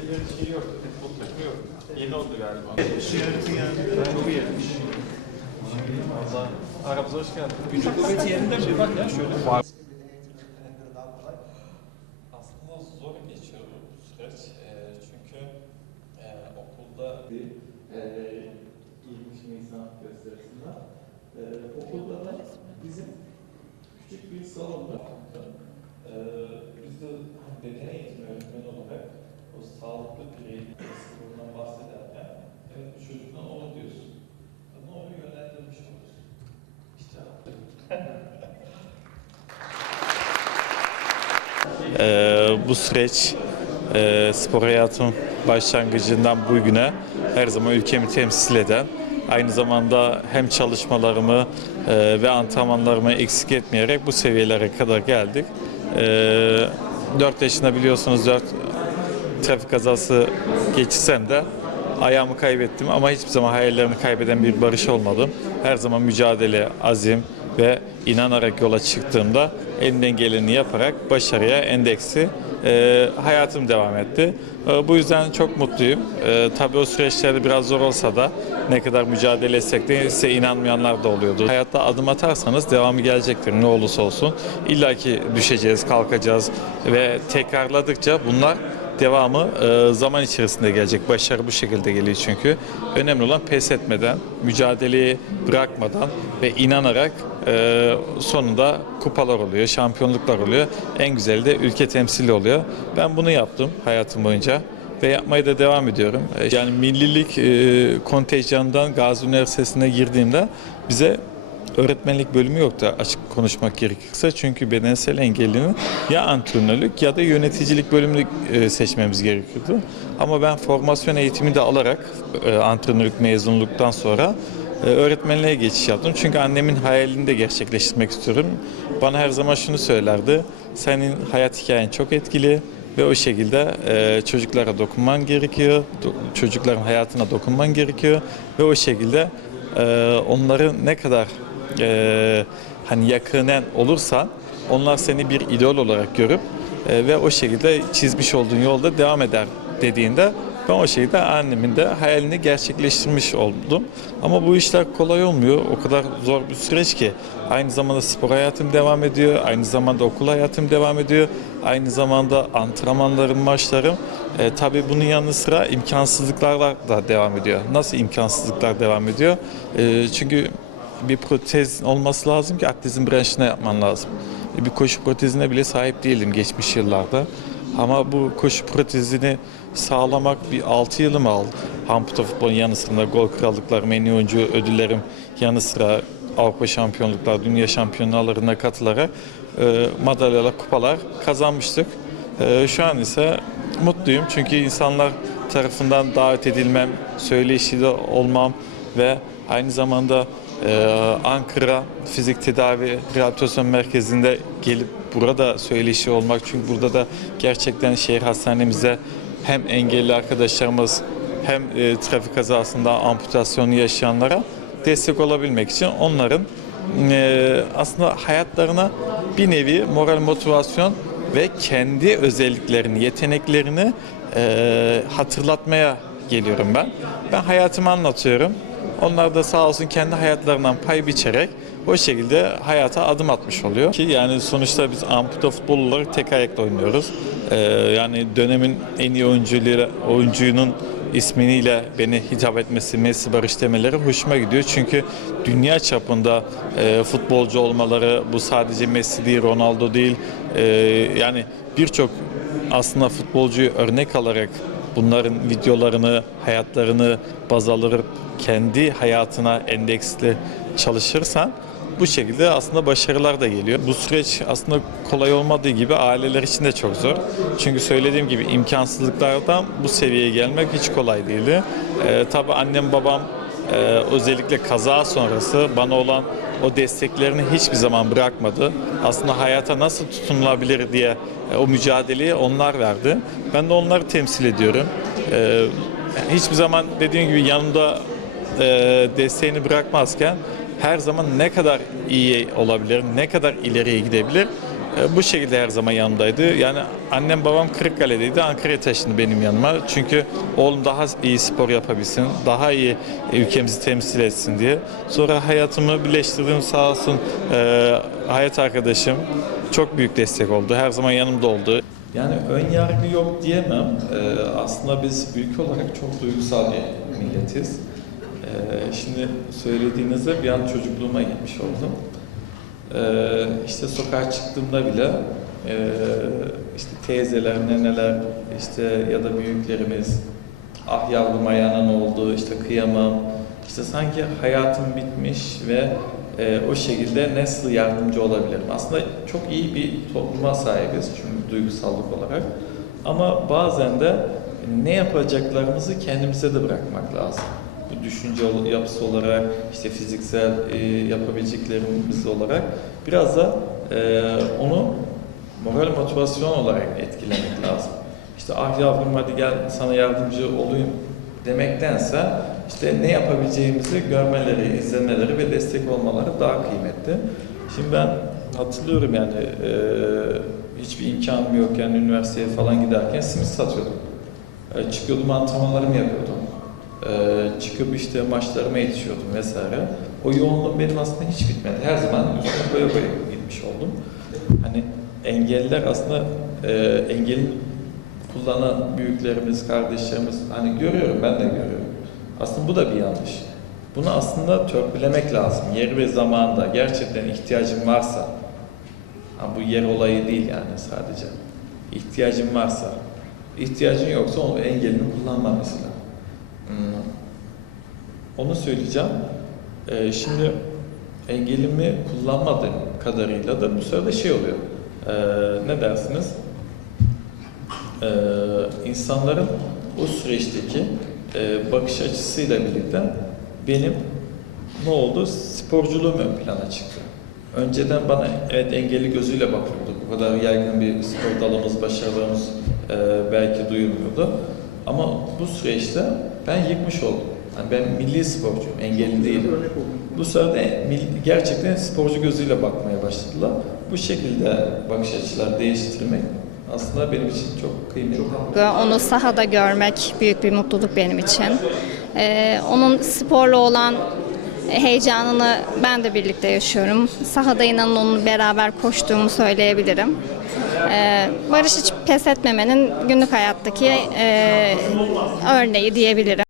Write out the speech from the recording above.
şey yok. Futbol takımı yok. Yeni oldu galiba. Çok iyi etmiş. Valla aramıza hoş geldin. Vücut kuvveti yerinde mi? Bak ya şöyle. Aslında zor geçiyor bu süreç. Ee, çünkü e, okulda bir e, 23 Nisan gösterisinde e, okulda da bizim küçük bir salonda e, biz de hani beden eğitimi öğretmeni olarak o sağlıklı birey sporundan bahsederken evet bu çocuktan onu diyorsun. Ama onu yönlendirmiş olursun. İşte Ee, bu süreç e, spor hayatım başlangıcından bugüne her zaman ülkemi temsil eden, aynı zamanda hem çalışmalarımı e, ve antrenmanlarımı eksik etmeyerek bu seviyelere kadar geldik. E, 4 yaşında biliyorsunuz 4 trafik kazası geçirsem de ayağımı kaybettim ama hiçbir zaman hayallerini kaybeden bir barış olmadım. Her zaman mücadele, azim ve inanarak yola çıktığımda elimden geleni yaparak başarıya endeksi e, hayatım devam etti. E, bu yüzden çok mutluyum. E, tabii o süreçlerde biraz zor olsa da ne kadar mücadele etsek de size inanmayanlar da oluyordu. Hayatta adım atarsanız devamı gelecektir ne olursa olsun. İlla ki düşeceğiz, kalkacağız ve tekrarladıkça bunlar devamı e, zaman içerisinde gelecek. Başarı bu şekilde geliyor çünkü. Önemli olan pes etmeden, mücadeleyi bırakmadan ve inanarak e, sonunda kupalar oluyor, şampiyonluklar oluyor. En güzeli de ülke temsili oluyor. Ben bunu yaptım hayatım boyunca ve yapmaya da devam ediyorum. E, Yani millilik kontenjanından Gazi Üniversitesi'ne girdiğimde bize öğretmenlik bölümü yoktu açık konuşmak gerekirse. Çünkü bedensel engellinin ya antrenörlük ya da yöneticilik bölümünü e, seçmemiz gerekiyordu. Ama ben formasyon eğitimi de alarak e, antrenörlük mezunluktan sonra e, öğretmenliğe geçiş yaptım. Çünkü annemin hayalini de gerçekleştirmek istiyorum. Bana her zaman şunu söylerdi. Senin hayat hikayen çok etkili ve o şekilde çocuklara dokunman gerekiyor. Çocukların hayatına dokunman gerekiyor ve o şekilde onları ne kadar e, hani yakınen olursan onlar seni bir idol olarak görüp e, ve o şekilde çizmiş olduğun yolda devam eder dediğinde ben o şekilde annemin de hayalini gerçekleştirmiş oldum. Ama bu işler kolay olmuyor. O kadar zor bir süreç ki. Aynı zamanda spor hayatım devam ediyor. Aynı zamanda okul hayatım devam ediyor. Aynı zamanda antrenmanlarım, maçlarım. E, tabii bunun yanı sıra imkansızlıklar da devam ediyor. Nasıl imkansızlıklar devam ediyor? E, çünkü bir protez olması lazım ki atletizm branşına yapman lazım. Bir koşu protezine bile sahip değildim geçmiş yıllarda. Ama bu koşu protezini sağlamak bir 6 yılımı aldı. Amputa futbolun yanı sıra gol krallıklarım, en iyi oyuncu ödüllerim yanı sıra Avrupa şampiyonluklar, dünya şampiyonlarına katılarak e, madalyalar, kupalar kazanmıştık. E, şu an ise mutluyum çünkü insanlar tarafından davet edilmem, söyleşide olmam ve aynı zamanda Ankara Fizik Tedavi Rehabilitasyon Merkezi'nde gelip burada söyleşi olmak çünkü burada da gerçekten şehir hastanemize hem engelli arkadaşlarımız hem e, trafik kazasında amputasyonu yaşayanlara destek olabilmek için onların e, aslında hayatlarına bir nevi moral motivasyon ve kendi özelliklerini, yeteneklerini e, hatırlatmaya geliyorum ben. Ben hayatımı anlatıyorum. Onlar da sağ olsun kendi hayatlarından pay biçerek o şekilde hayata adım atmış oluyor. Ki yani sonuçta biz amputa futbol olarak tek ayakla oynuyoruz. Ee, yani dönemin en iyi oyuncuları, oyuncunun isminiyle beni hitap etmesi, Messi Barış demeleri hoşuma gidiyor. Çünkü dünya çapında e, futbolcu olmaları bu sadece Messi değil, Ronaldo değil. E, yani birçok aslında futbolcuyu örnek alarak bunların videolarını, hayatlarını baz alır, kendi hayatına endeksli çalışırsan bu şekilde aslında başarılar da geliyor. Bu süreç aslında kolay olmadığı gibi aileler için de çok zor. Çünkü söylediğim gibi imkansızlıklardan bu seviyeye gelmek hiç kolay değildi. Ee, tabii annem babam e, özellikle kaza sonrası bana olan o desteklerini hiçbir zaman bırakmadı. Aslında hayata nasıl tutunulabilir diye e, o mücadeleyi onlar verdi. Ben de onları temsil ediyorum. E, hiçbir zaman dediğim gibi yanımda e, desteğini bırakmazken her zaman ne kadar iyi olabilir, ne kadar ileriye gidebilir bu şekilde her zaman yanındaydı. Yani annem babam Kırıkkale'deydi. Ankara'ya taşındı benim yanıma. Çünkü oğlum daha iyi spor yapabilsin, daha iyi ülkemizi temsil etsin diye. Sonra hayatımı birleştirdim sağ olsun e, hayat arkadaşım çok büyük destek oldu. Her zaman yanımda oldu. Yani ön yargı yok diyemem. E, aslında biz ülke olarak çok duygusal bir milletiz. E, şimdi söylediğinizde bir an çocukluğuma gitmiş oldum. Ee, işte sokağa çıktığımda bile e, işte teyzeler, neneler işte ya da büyüklerimiz ah yavrum ayağına ne oldu? İşte kıyamam. İşte sanki hayatım bitmiş ve e, o şekilde nasıl yardımcı olabilirim? Aslında çok iyi bir topluma sahibiz çünkü duygusallık olarak. Ama bazen de ne yapacaklarımızı kendimize de bırakmak lazım düşünce yapısı olarak, işte fiziksel e, yapabileceklerimiz olarak biraz da e, onu moral motivasyon olarak etkilemek lazım. İşte ah yavrum hadi gel sana yardımcı olayım demektense işte ne yapabileceğimizi görmeleri, izlemeleri ve destek olmaları daha kıymetli. Şimdi ben hatırlıyorum yani e, hiçbir imkanım yokken üniversiteye falan giderken simit satıyordum. E, çıkıyordum antrenmanlarımı yapıyordum. Çıkıp işte maçlarıma yetişiyordum vesaire. O yoğunluğum benim aslında hiç bitmedi. Her zaman üstüne boya boya gitmiş oldum. Hani engelliler aslında e, engelin kullanan büyüklerimiz, kardeşlerimiz hani görüyorum ben de görüyorum. Aslında bu da bir yanlış. Bunu aslında törpülemek lazım. Yeri ve zamanında gerçekten ihtiyacın varsa ha, bu yer olayı değil yani sadece. İhtiyacın varsa ihtiyacın yoksa o engelini kullanma mesela. Hmm. Onu söyleyeceğim. Ee, şimdi engelimi kullanmadığım kadarıyla da bu sırada şey oluyor. Ee, ne dersiniz? Ee, insanların o süreçteki e, bakış açısıyla birlikte benim ne oldu? Sporculuğum ön plana çıktı. Önceden bana evet engelli gözüyle bakıyordu. Bu kadar yaygın bir spor dalımız, başarılarımız e, belki duyulmuyordu. Ama bu süreçte ben yıkmış oldum. Yani ben milli sporcuyum, engelli değilim. Bu sırada gerçekten sporcu gözüyle bakmaya başladılar. Bu şekilde bakış açılar değiştirmek aslında benim için çok kıymetli. Onu sahada görmek büyük bir mutluluk benim için. Ee, onun sporla olan heyecanını ben de birlikte yaşıyorum. Sahada inanın onun beraber koştuğumu söyleyebilirim. Ee, Barış hiç pes etmemenin günlük hayattaki e, örneği diyebilirim.